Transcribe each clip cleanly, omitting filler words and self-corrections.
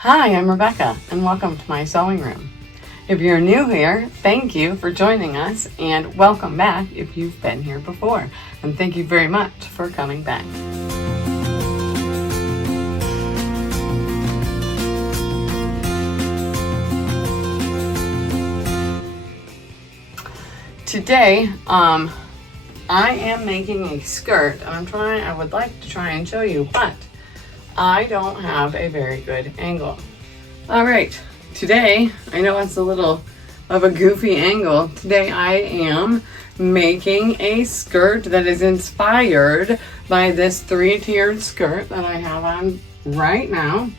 Hi, I'm Rebecca, and welcome to my sewing room. If you're new here, thank you for joining us, and welcome back if you've been here before. And thank you very much for coming back. Today, I am making a skirt, and I would like to try and show you, but I don't have a very good angle. All right, today, I know it's a little of a goofy angle. Today I am making a skirt that is inspired by this 3-tiered skirt that I have on right now.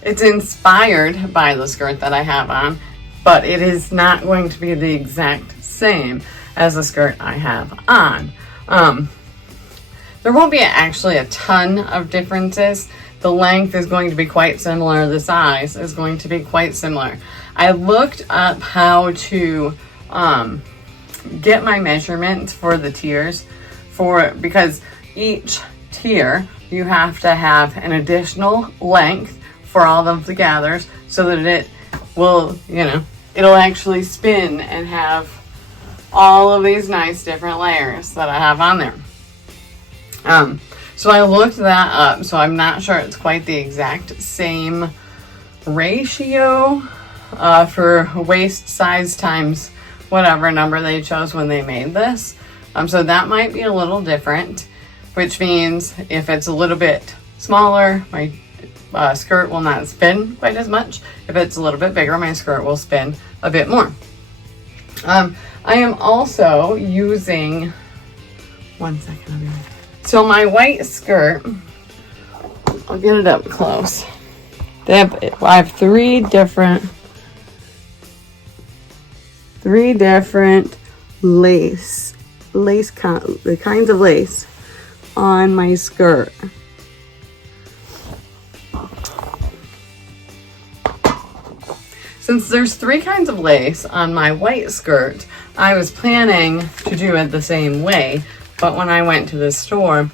It's inspired by the skirt that I have on, but it is not going to be the exact same as the skirt I have on. There won't be actually a ton of differences. The length is going to be quite similar. The size is going to be quite similar. I looked up how to get my measurements for the tiers because each tier you have to have an additional length for all of the gathers so that it will, it'll actually spin and have all of these nice different layers that I have on there. So I looked that up, so I'm not sure it's quite the exact same ratio for waist size times whatever number they chose when they made this. So that might be a little different, which means if it's a little bit smaller, my skirt will not spin quite as much. If it's a little bit bigger, my skirt will spin a bit more. I am also using, one second, I'll be right back. So my white skirt, I'll get it up close. I have three different the kinds of lace on my skirt. Since there's 3 kinds of lace on my white skirt, I was planning to do it the same way. But when I went to the store,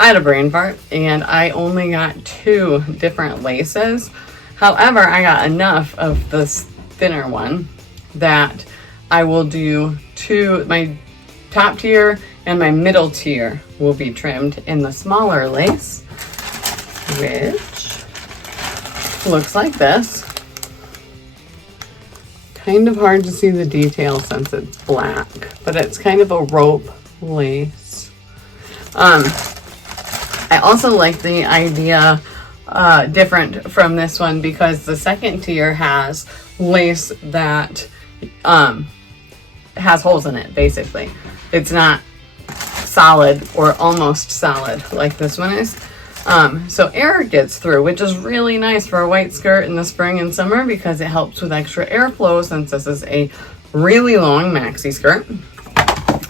I had a brain fart and I only got 2 different laces. However, I got enough of this thinner one that I will do my top tier and my middle tier will be trimmed in the smaller lace, which looks like this. Kind of hard to see the detail since it's black, but it's kind of a rope lace. I also like the idea different from this one because the second tier has lace that has holes in it, basically. It's not solid or almost solid like this one is. So air gets through, which is really nice for a white skirt in the spring and summer because it helps with extra airflow since this is a really long maxi skirt.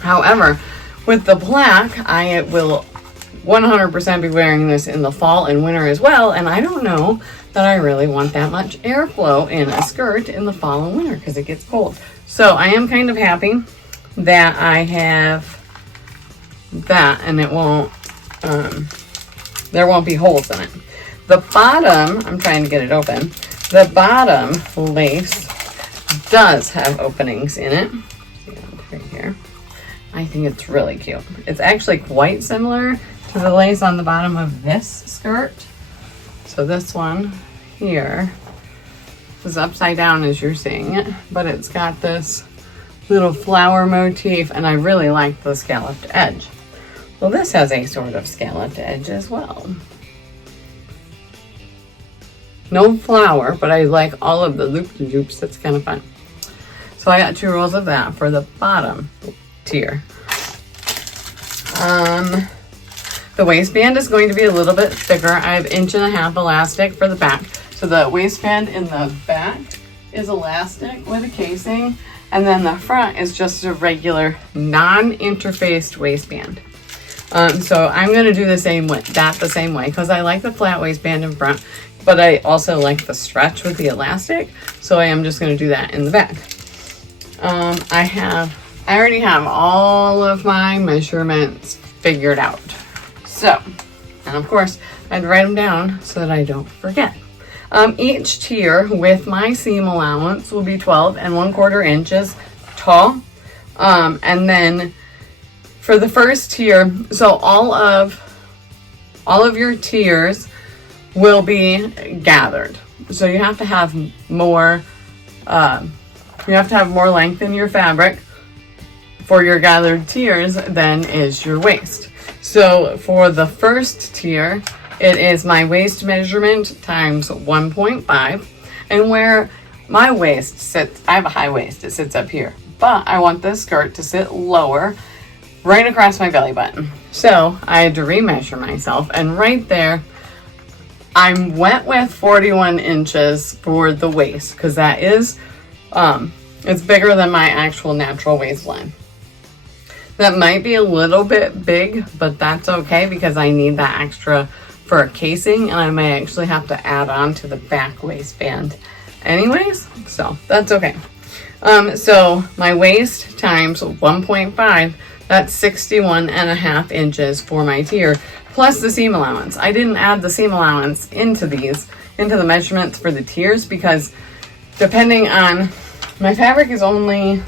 However, with the black, I will 100% be wearing this in the fall and winter as well, and I don't know that I really want that much airflow in a skirt in the fall and winter because it gets cold. So I am kind of happy that I have that and it won't, there won't be holes in it. The bottom, I'm trying to get it open, the bottom lace does have openings in it. Right here. I think it's really cute. It's actually quite similar to the lace on the bottom of this skirt. So this one here is upside down as you're seeing it, but it's got this little flower motif and I really like the scalloped edge. Well, this has a sort of scalloped edge as well. No flower, but I like all of the loop-de-loops. That's kind of fun. So I got 2 rolls of that for the bottom tier. The waistband is going to be a little bit thicker. I have 1.5 inch elastic for the back. So the waistband in the back is elastic with a casing, and then the front is just a regular non-interfaced waistband. So I'm going to do the same way because I like the flat waistband in front, but I also like the stretch with the elastic. So I am just going to do that in the back. I already have all of my measurements figured out. So, and of course, I'd write them down so that I don't forget. Each tier with my seam allowance will be 12 1/4 inches tall. And then for the first tier, so all of your tiers will be gathered. So you have to have more, length in your fabric for your gathered tiers than is your waist. So for the first tier, it is my waist measurement times 1.5. And where my waist sits, I have a high waist, it sits up here. But I want this skirt to sit lower, right across my belly button. So I had to remeasure myself, and right there, I went with 41 inches for the waist, because that is, it's bigger than my actual natural waistline. That might be a little bit big, but that's okay because I need that extra for a casing, and I may actually have to add on to the back waistband anyways, so that's okay. So my waist times 1.5, that's 61.5 inches for my tier, plus the seam allowance. I didn't add the seam allowance into the measurements for the tiers, because depending on, my fabric is only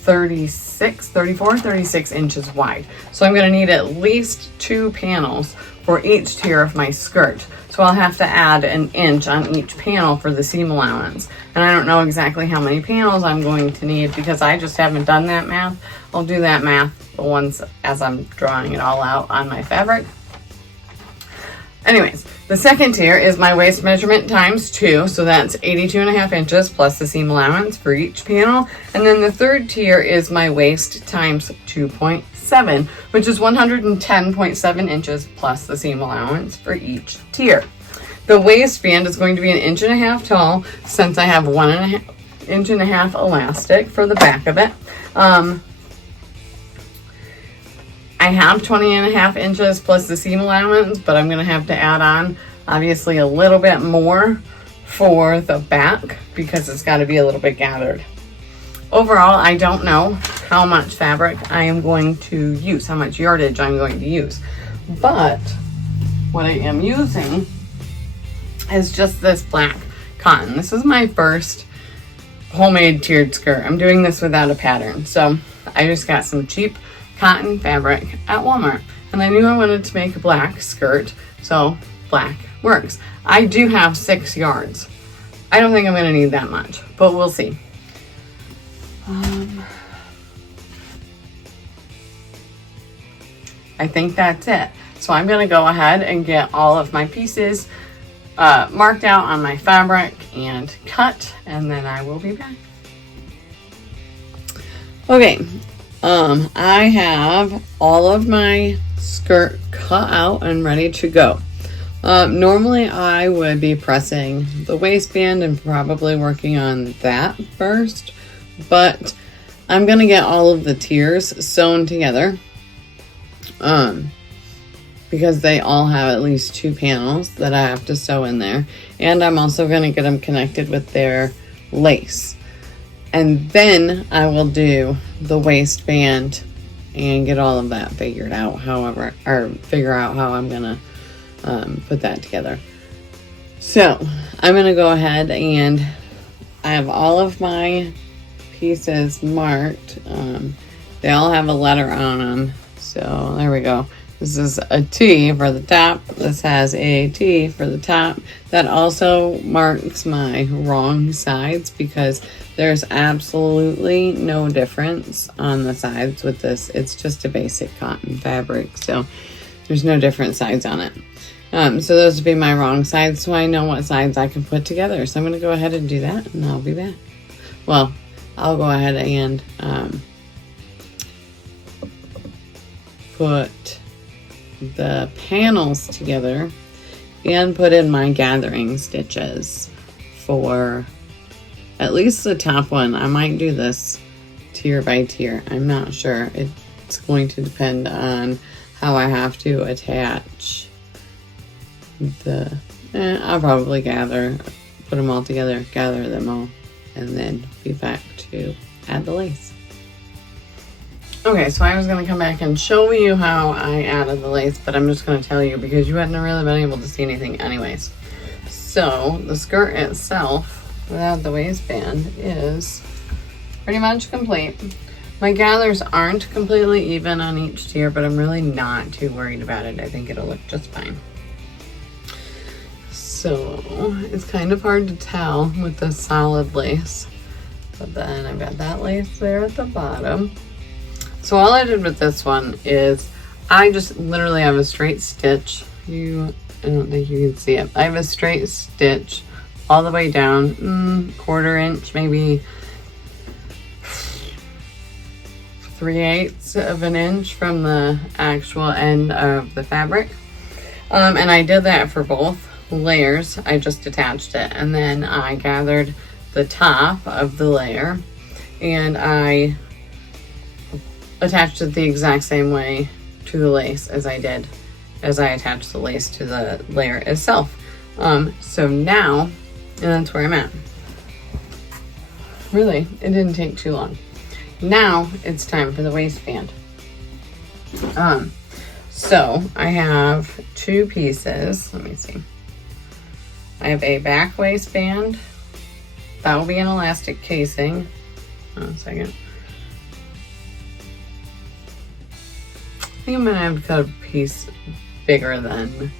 36 inches wide. So I'm going to need at least 2 panels for each tier of my skirt. So I'll have to add an inch on each panel for the seam allowance. And I don't know exactly how many panels I'm going to need because I just haven't done that math. I'll do that math once as I'm drawing it all out on my fabric. Anyways, the second tier is my waist measurement times 2, so that's 82.5 inches plus the seam allowance for each panel. And then the third tier is my waist times 2.7, which is 110.7 inches plus the seam allowance for each tier. The waistband is going to be 1.5 inches tall, since I have 1.5 inches elastic for the back of it. I have 20.5 inches plus the seam allowance, but I'm going to have to add on obviously a little bit more for the back because it's got to be a little bit gathered. Overall, I don't know how much fabric I am going to use, how much yardage I'm going to use, but what I am using is just this black cotton. This is my first homemade tiered skirt. I'm doing this without a pattern, so I just got some cheap cotton fabric at Walmart, and I knew I wanted to make a black skirt, so black works. I do have 6 yards. I don't think I'm going to need that much, but we'll see. I think that's it. So I'm going to go ahead and get all of my pieces marked out on my fabric and cut, and then I will be back. Okay. I have all of my skirt cut out and ready to go. Normally I would be pressing the waistband and probably working on that first, but I'm going to get all of the tiers sewn together, because they all have at least 2 panels that I have to sew in there, and I'm also going to get them connected with their lace. And then I will do the waistband and get all of that figured out, figure out how I'm gonna put that together. So I'm gonna go ahead and I have all of my pieces marked. They all have a letter on them. So there we go. This is a T for the top. This has a T for the top. That also marks my wrong sides because there's absolutely no difference on the sides with this. It's just a basic cotton fabric, so there's no different sides on it. So those would be my wrong sides, so I know what sides I can put together. So I'm going to go ahead and do that, and I'll be back. Well, I'll go ahead and put the panels together and put in my gathering stitches for at least the top one. I might do this tier by tier. I'm not sure. It's going to depend on how I have to attach the, I'll probably put them all together, gather them all, and then be back to add the lace. Okay, so I was going to come back and show you how I added the lace, but I'm just going to tell you because you hadn't really been able to see anything anyways. So the skirt itself, without the waistband, is pretty much complete. My gathers aren't completely even on each tier, but I'm really not too worried about it. I think it'll look just fine. So it's kind of hard to tell with the solid lace, but then I've got that lace there at the bottom. So all I did with this one is I just literally have a straight stitch. I don't think you can see it. I have a straight stitch all the way down, quarter inch, maybe 3/8 of an inch from the actual end of the fabric. And I did that for both layers. I just attached it, and then I gathered the top of the layer and I attached it the exact same way to the lace as I attached the lace to the layer itself. So now, and that's where I'm at. Really, it didn't take too long. Now it's time for the waistband. So I have two pieces. Let me see. I have a back waistband. That will be an elastic casing. Hold on a second. I think I'm gonna have to cut a piece bigger than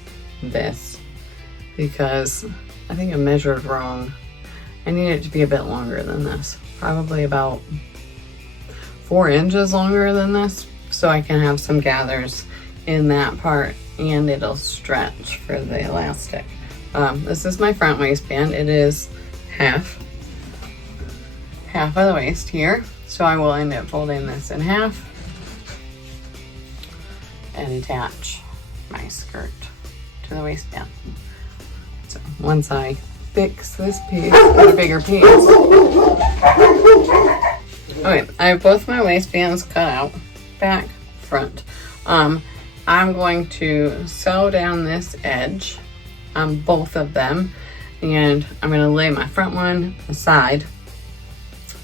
this because I think I measured wrong. I need it to be a bit longer than this. Probably about 4 inches longer than this, so I can have some gathers in that part and it'll stretch for the elastic. This is my front waistband. It is half of the waist here, so I will end up folding this in half and attach my skirt to the waistband. So once I fix this piece, get a bigger piece. Okay, I have both my waistbands cut out, back, front. I'm going to sew down this edge on both of them, and I'm going to lay my front one aside.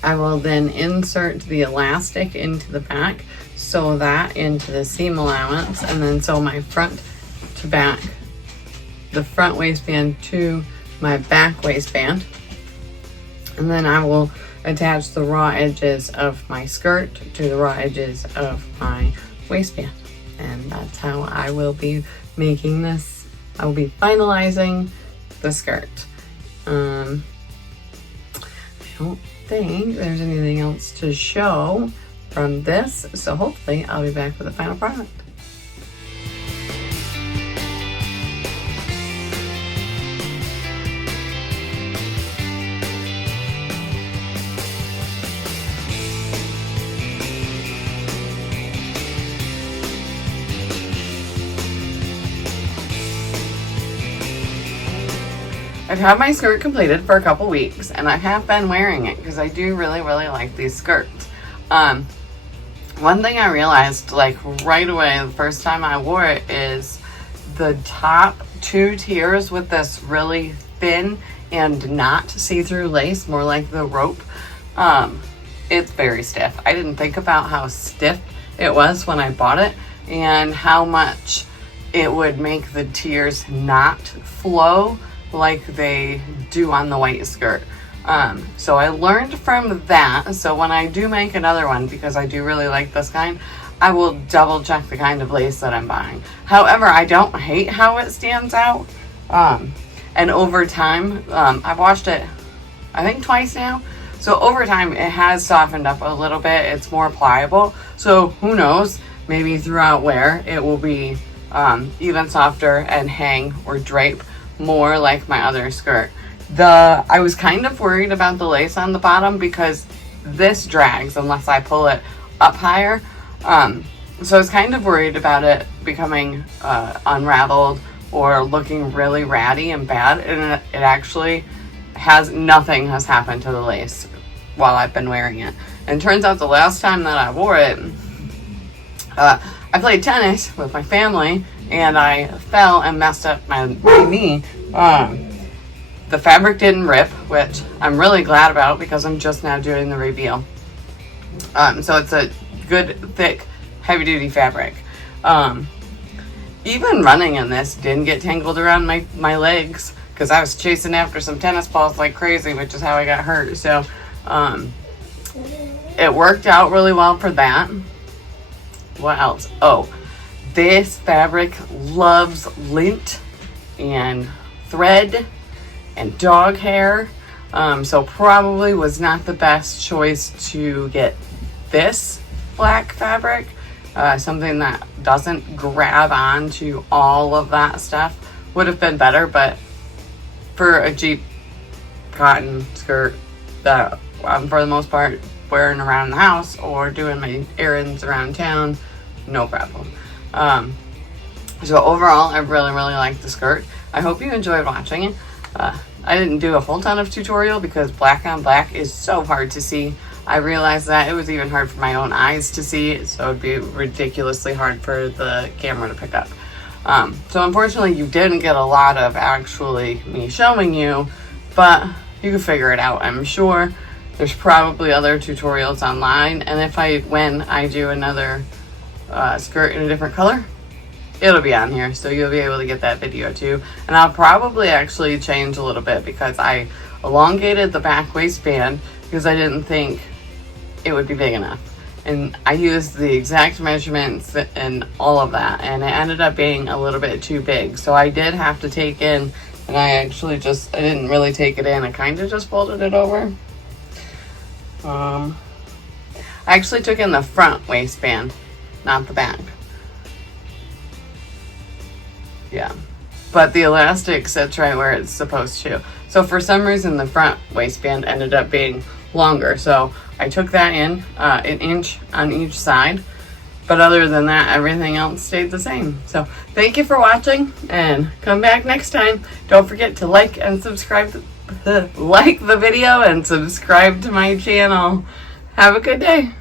I will then insert the elastic into the back, sew that into the seam allowance, and then sew my front to back, the front waistband to my back waistband. And then I will attach the raw edges of my skirt to the raw edges of my waistband. And that's how I will be making this. I will be finalizing the skirt. I don't think there's anything else to show from this, so hopefully I'll be back with the final product. I've had my skirt completed for a couple weeks, and I have been wearing it because I do really like these skirts. One thing I realized like right away the first time I wore it is the top two tiers with this really thin and not see-through lace, more like the rope. It's very stiff. I didn't think about how stiff it was when I bought it and how much it would make the tiers not flow like they do on the white skirt. So I learned from that. So when I do make another one, because I do really like this kind, I will double check the kind of lace that I'm buying. However, I don't hate how it stands out. And over time, I've washed it, I think twice now. So over time, it has softened up a little bit. It's more pliable. So who knows, maybe throughout wear, it will be even softer and hang or drape more like my other skirt. I was kind of worried about the lace on the bottom because this drags unless I pull it up higher. So I was kind of worried about it becoming unraveled or looking really ratty and bad, and it actually nothing has happened to the lace while I've been wearing it. And turns out the last time that I wore it, I played tennis with my family and I fell and messed up my knee. The fabric didn't rip, which I'm really glad about because I'm just now doing the reveal. So it's a good, thick, heavy-duty fabric. Even running in this didn't get tangled around my legs, because I was chasing after some tennis balls like crazy, which is how I got hurt. So it worked out really well for that. What else? Oh, this fabric loves lint and thread and dog hair. So probably was not the best choice to get this black fabric. Something that doesn't grab onto all of that stuff would have been better, but for a Jeep cotton skirt that I'm for the most part wearing around the house or doing my errands around town, no problem. So overall, I really liked the skirt. I hope you enjoyed watching it. I didn't do a whole ton of tutorial because black on black is so hard to see. I realized that it was even hard for my own eyes to see, so it'd be ridiculously hard for the camera to pick up. So unfortunately, you didn't get a lot of actually me showing you, but you can figure it out, I'm sure. There's probably other tutorials online, and when I do another skirt in a different color, it'll be on here, so you'll be able to get that video too. And I'll probably actually change a little bit because I elongated the back waistband because I didn't think it would be big enough. And I used the exact measurements and all of that, and it ended up being a little bit too big. So I did have to take in, and I didn't really take it in. I kind of just folded it over. I actually took in the front waistband, not the back. Yeah, but the elastic sits right where it's supposed to. So for some reason, the front waistband ended up being longer. So I took that in an inch on each side. But other than that, everything else stayed the same. So thank you for watching, and come back next time. Don't forget to like and subscribe, like the video and subscribe to my channel. Have a good day.